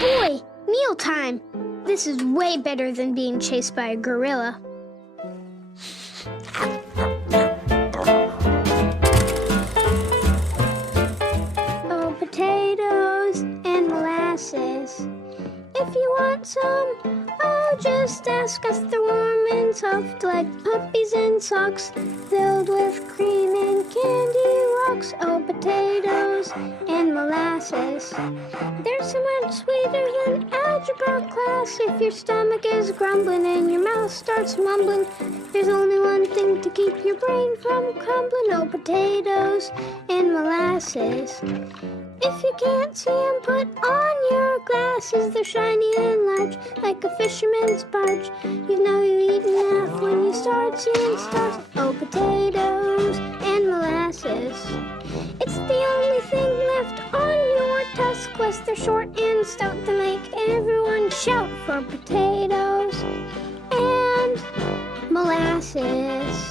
boy! Mealtime! This is way better than being chased by a gorilla. Oh, potatoes and molasses. If you want some, oh, just ask us. They're warm and soft like puppies in socks, filled with cream and candy rocks. Oh, potatoes and molasses. They're so much sweeter than algebra class. If your stomach is grumbling and your mouth starts mumbling, there's only one thing to keep your brain from crumbling. Oh, potatoes and molasses. If you can't see 'em, put on your glasses. They're shiny and large, like a fisherman's barge. You know you eat enough when you start seeing stars. Oh, potatoes and molasses. It's the only thing left on your tusk quest. They're short and stout to make everyone shout for potatoes and molasses.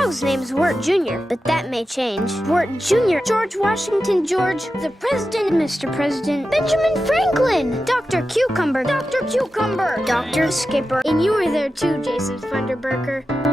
Charles' name's Wirt Jr., but that may change. Wirt Jr., George Washington George, the President, Mr. President, Benjamin Franklin, Dr. Cucumber, Dr. Skipper. And you were there too, Jason Funderberker.